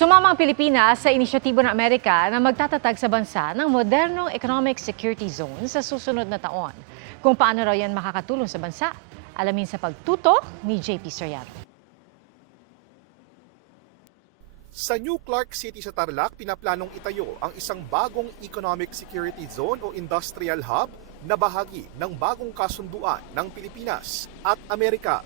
Sumama ang Pilipinas sa inisyatibo ng Amerika na magtatatag sa bansa ng modernong economic security zone sa susunod na taon. Kung paano raw yan makakatulong sa bansa, alamin sa pagtuto ni JP Soriano. Sa New Clark City sa Tarlac, pinaplanong itayo ang isang bagong economic security zone o industrial hub na bahagi ng bagong kasunduan ng Pilipinas at Amerika.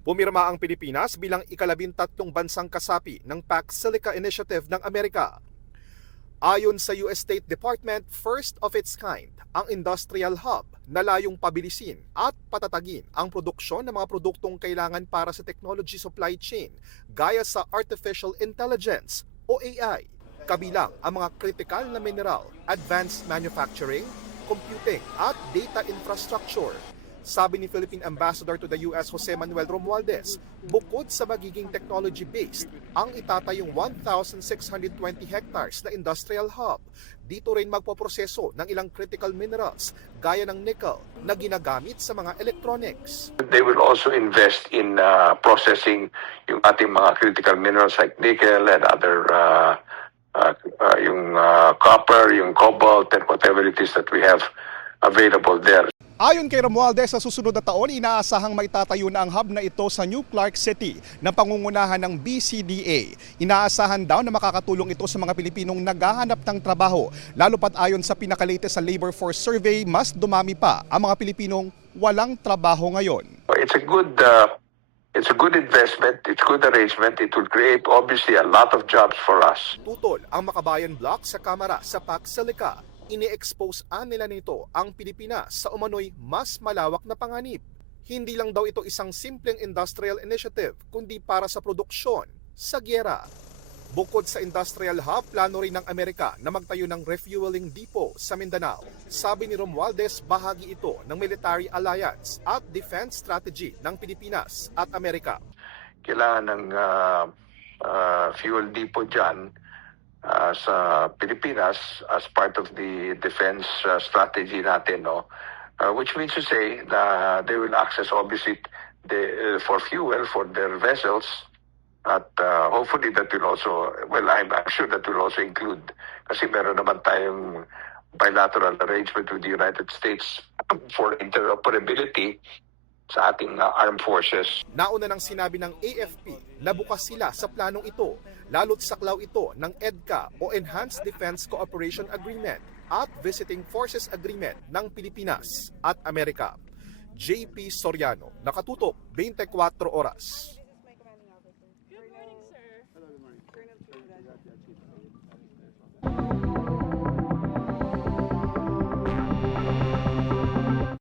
Pumirma ang Pilipinas bilang ika-13 bansang kasapi ng PAC-SILICA Initiative ng Amerika. Ayon sa US State Department, first of its kind, ang industrial hub na layong pabilisin at patatagin ang produksyon ng mga produktong kailangan para sa technology supply chain gaya sa artificial intelligence o AI, kabilang ang mga critical na mineral, advanced manufacturing, computing at data infrastructure. Sabi ni Philippine Ambassador to the US Jose Manuel Romualdez, bukod sa magiging technology-based, ang itatayong 1,620 hectares na industrial hub, dito rin magpoproseso ng ilang critical minerals gaya ng nickel na ginagamit sa mga electronics. They will also invest in processing yung ating mga critical minerals like nickel and other yung copper, yung cobalt, and whatever it is that we have available there. Ayon kay Romualdez, sa susunod na taon, inaasahang maitatayo na ang hub na ito sa New Clark City ng pangungunahan ng BCDA. Inaasahan daw na makakatulong ito sa mga Pilipinong naghahanap ng trabaho. Lalo pat ayon sa pinakalatest sa Labor Force Survey, mas dumami pa ang mga Pilipinong walang trabaho ngayon. It's a good investment, it's good arrangement. It will create obviously a lot of jobs for us. Tutol ang Makabayan Block sa Kamara sa PAC-SILICA. Ini-expose nila nito ang Pilipinas sa umano'y mas malawak na panganib. Hindi lang daw ito isang simpleng industrial initiative, kundi para sa produksyon sa gyera. Bukod sa industrial hub, plano rin ng Amerika na magtayo ng refueling depot sa Mindanao. Sabi ni Romualdez, bahagi ito ng military alliance at defense strategy ng Pilipinas at Amerika. Kailangan ng fuel depot dyan sa Pilipinas as part of the defense strategy natin, no? Which means to say that they will access obviously for fuel for their vessels at hopefully that will also, well, I'm sure that will also include, kasi meron naman tayong bilateral arrangement with the United States for interoperability sa ating armed forces. Nauna nang sinabi ng AFP na bukas sila sa planong ito, lalo't saklaw ito ng EDCA o Enhanced Defense Cooperation Agreement at Visiting Forces Agreement ng Pilipinas at Amerika. JP Soriano, nakatutok 24 oras.